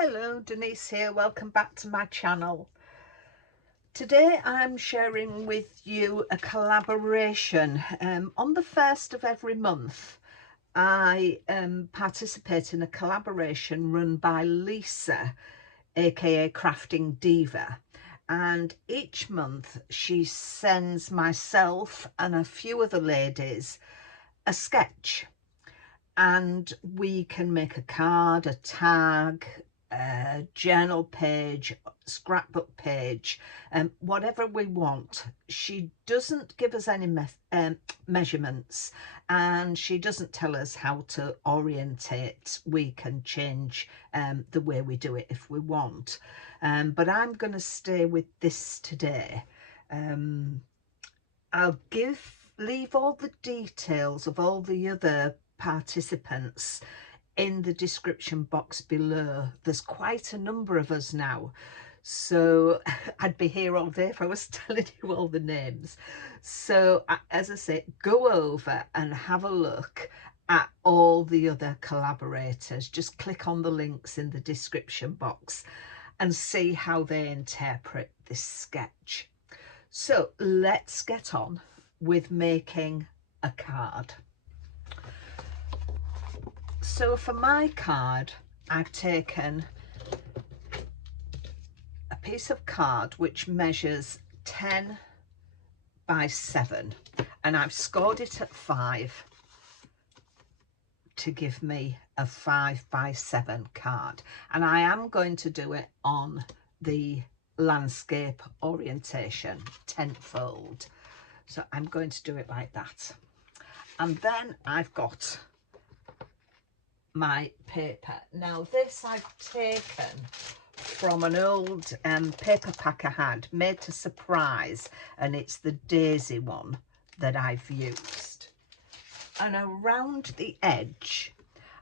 Hello, Denise here. Welcome back to my channel. Today I'm sharing with you a collaboration. On the 1st of every month I participate in a collaboration run by Lisa, aka Crafting Diva, and each month she sends myself and a few other ladies a sketch, and we can make a card, a tag, a journal page, scrapbook page, whatever we want. She doesn't give us any measurements, and she doesn't tell us how to orientate. We can change the way we do it if we want, but I'm going to stay with this today. I'll leave all the details of all the other participants in the description box below. There's quite a number of us now, so I'd be here all day if I was telling you all the names. So as I say, go over and have a look at all the other collaborators. Just click on the links in the description box and see how they interpret this sketch. So let's get on with making a card. So for my card, I've taken a piece of card which measures 10 by 7, and I've scored it at 5 to give me a 5 by 7 card, and I am going to do it on the landscape orientation, tenfold. So I'm going to do it like that. And then I've got my paper. Now this I've taken from an old paper pack I had, made to surprise, and it's the daisy one that I've used. And around the edge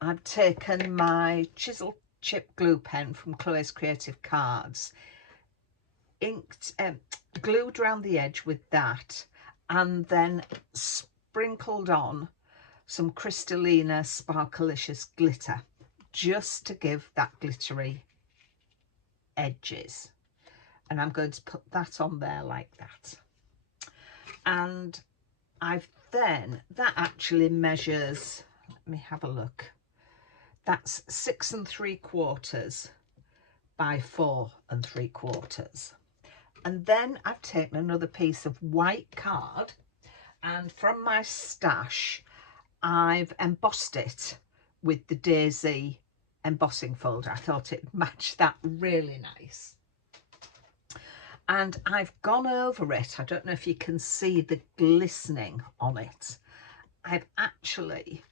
I've taken my chisel chip glue pen from Chloe's Creative Cards, inked, glued around the edge with that, and then sprinkled on some Crystallina Sparkalicious glitter, just to give that glittery edges. And I'm going to put that on there like that. And that actually measures, let me have a look, that's 6 3/4 by 4 3/4. And then I've taken another piece of white card, and from my stash I've embossed it with the daisy embossing folder. I thought it matched that really nice. And I've gone over it. I don't know if you can see the glistening on it. I've actually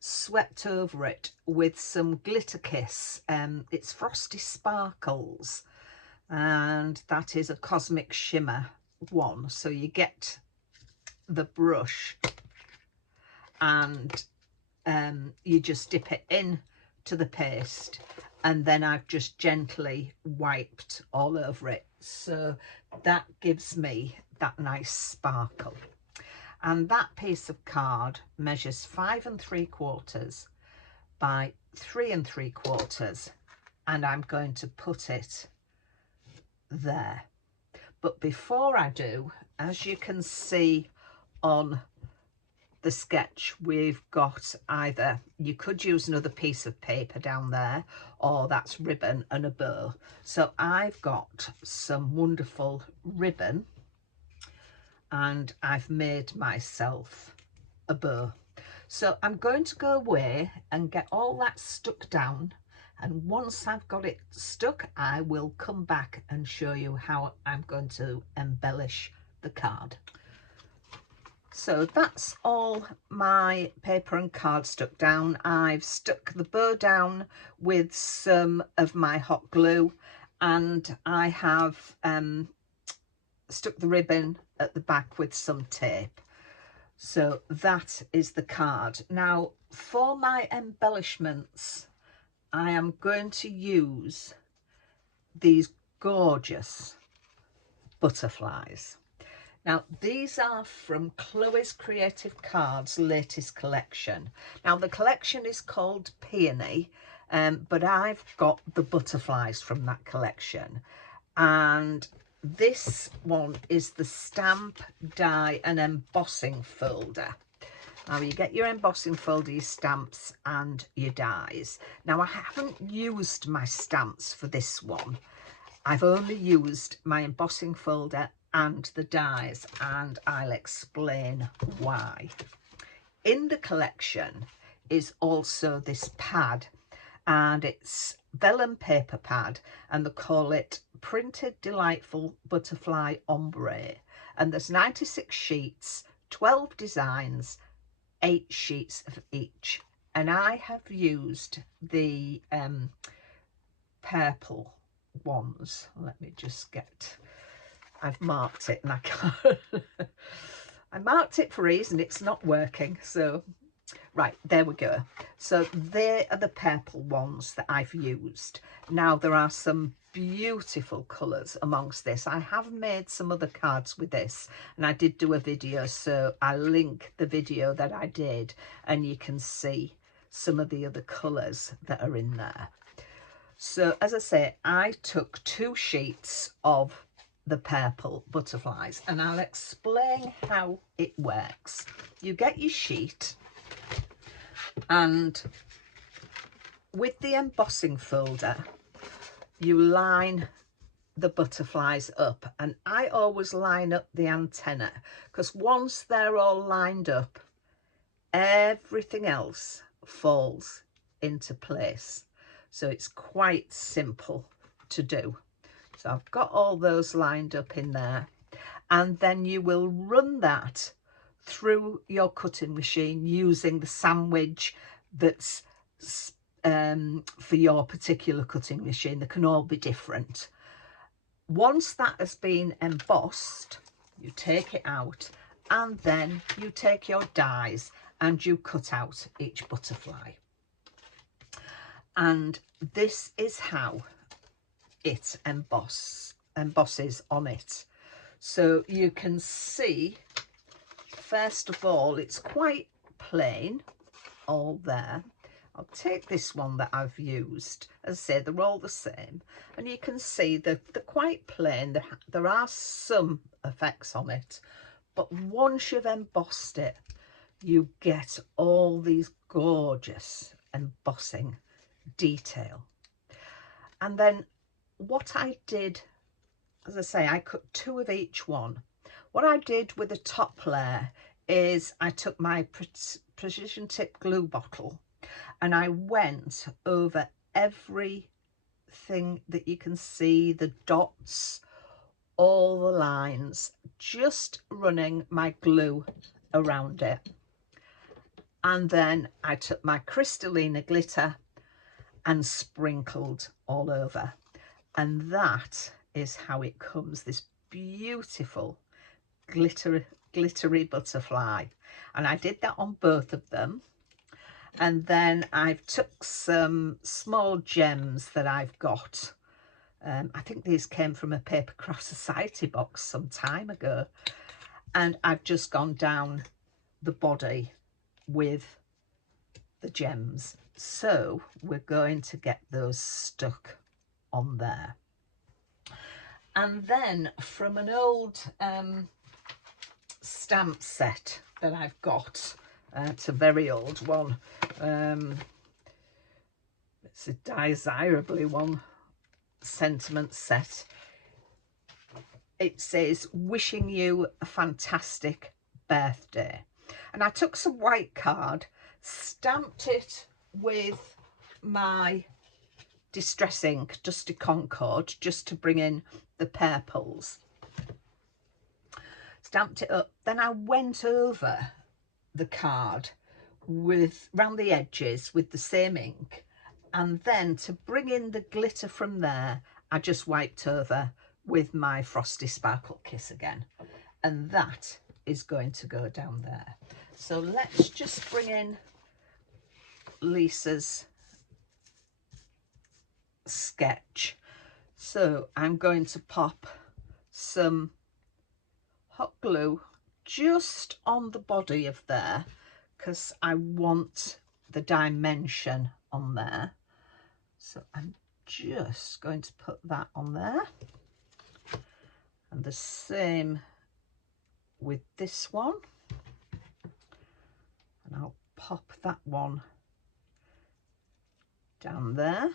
swept over it with some Glitter Kiss. It's Frosty Sparkles, and that is a Cosmic Shimmer one. So you get the brush and you just dip it in to the paste, and then I've just gently wiped all over it, so that gives me that nice sparkle. And that piece of card measures 5 3/4 by 3 3/4, and I'm going to put it there. But before I do, as you can see on the sketch, we've got either, you could use another piece of paper down there, or that's ribbon and a bow. So I've got some wonderful ribbon, and I've made myself a bow. So I'm going to go away and get all that stuck down, and once I've got it stuck, I will come back and show you how I'm going to embellish the card. So that's all my paper and card stuck down. I've stuck the bow down with some of my hot glue, and I have stuck the ribbon at the back with some tape. So that is the card. Now for my embellishments, I am going to use these gorgeous butterflies. Now these are from Chloe's Creative Cards latest collection. Now the collection is called Peony, but I've got the butterflies from that collection, and this one is the stamp, die and embossing folder. Now you get your embossing folder, your stamps and your dies. Now I haven't used my stamps for this one. I've only used my embossing folder and the dies, and I'll explain why. In the collection is also this pad, and it's vellum paper pad, and they call it Printed Delightful Butterfly Ombre, and there's 96 sheets, 12 designs, 8 sheets of each, and I have used the purple ones. Let me just get, I've marked it and I can't I marked it for a reason, it's not working, so right, there we go. So they are the purple ones that I've used. Now there are some beautiful colours amongst this. I have made some other cards with this, and I did do a video, so I'll link the video that I did and you can see some of the other colours that are in there. So as I say, I took 2 sheets of the purple butterflies, and I'll explain how it works. You get your sheet, and with the embossing folder you line the butterflies up, and I always line up the antenna, because once they're all lined up everything else falls into place. So it's quite simple to do. So I've got all those lined up in there, and then you will run that through your cutting machine using the sandwich that's for your particular cutting machine. They can all be different. Once that has been embossed, you take it out, and then you take your dies and you cut out each butterfly. And this is how it embosses on it. So you can see, first of all, it's quite plain all there. I'll take this one that I've used. As I say, they're all the same, and you can see that they're quite plain. There are some effects on it, but once you've embossed it, you get all these gorgeous embossing detail. And then what I did, as I say, I cut 2 of each one. What I did with the top layer is I took my precision tip glue bottle and I went over everything that you can see, the dots, all the lines, just running my glue around it. And then I took my Crystallina glitter and sprinkled all over. And that is how it comes, this beautiful glittery butterfly. And I did that on both of them. And then I've took some small gems that I've got. I think these came from a Paper Craft Society box some time ago. And I've just gone down the body with the gems. So we're going to get those stuck on there. And then from an old stamp set that I've got, it's a very old one, it's a desirably one sentiment set. It says, wishing you a fantastic birthday. And I took some white card, stamped it with my Distress ink, Dusty Concord, just to bring in the purples. Stamped it up. Then I went over the card with round the edges with the same ink, and then to bring in the glitter from there, I just wiped over with my Frosty Sparkle Kiss again, and that is going to go down there. So let's just bring in Lisa's sketch. So I'm going to pop some hot glue just on the body of there, because I want the dimension on there. So I'm just going to put that on there, and the same with this one, and I'll pop that one down there.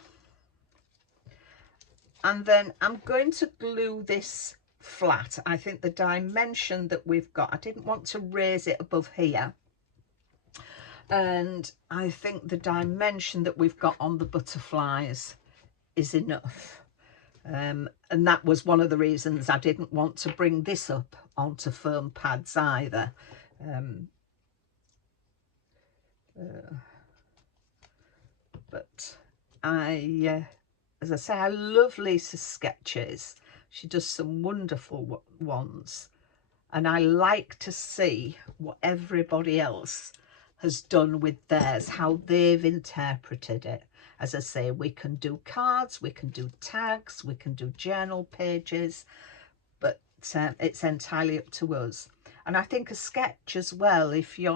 And then I'm going to glue this flat. I think the dimension that we've got, I didn't want to raise it above here, and I think the dimension that we've got on the butterflies is enough. And that was one of the reasons I didn't want to bring this up onto foam pads either. But as I say, I love Lisa's sketches. She does some wonderful ones, and I like to see what everybody else has done with theirs, how they've interpreted it. As I say, we can do cards, we can do tags, we can do journal pages, but it's entirely up to us. And I think a sketch as well, if you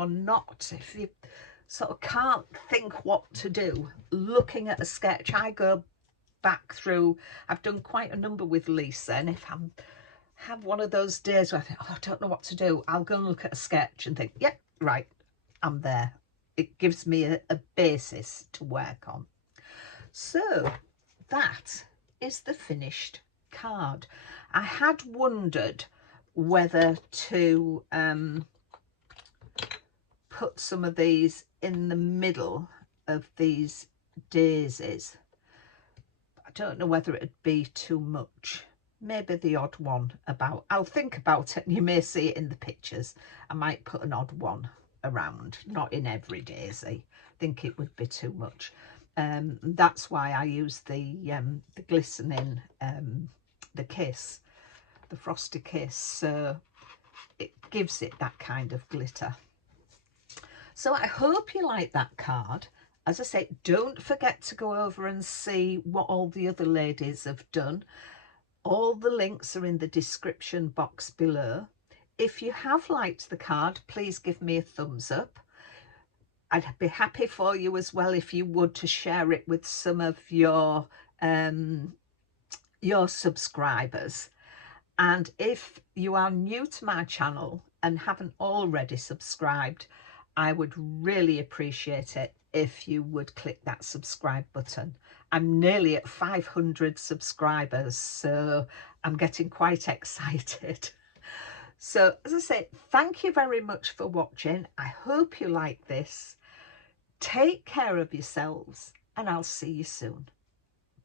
sort of can't think what to do, looking at a sketch, I go back through, I've done quite a number with Lisa, and if I have one of those days where I think, oh, I don't know what to do, I'll go and look at a sketch and think, yep, right, I'm there. It gives me a basis to work on. So that is the finished card. I had wondered whether to put some of these in the middle of these daisies. I don't know whether it'd be too much. Maybe the odd one about. I'll think about it, and you may see it in the pictures. I might put an odd one around, not in every daisy. I think it would be too much. That's why I use the glistening, the kiss, the frosty kiss, so it gives it that kind of glitter. So I hope you like that card. As I say, don't forget to go over and see what all the other ladies have done. All the links are in the description box below. If you have liked the card, please give me a thumbs up. I'd be happy for you as well if you would to share it with some of your subscribers. And if you are new to my channel and haven't already subscribed, I would really appreciate it if you would click that subscribe button. I'm nearly at 500 subscribers, so I'm getting quite excited. So as I say, thank you very much for watching. I hope you like this. Take care of yourselves, and I'll see you soon.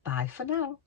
Bye for now.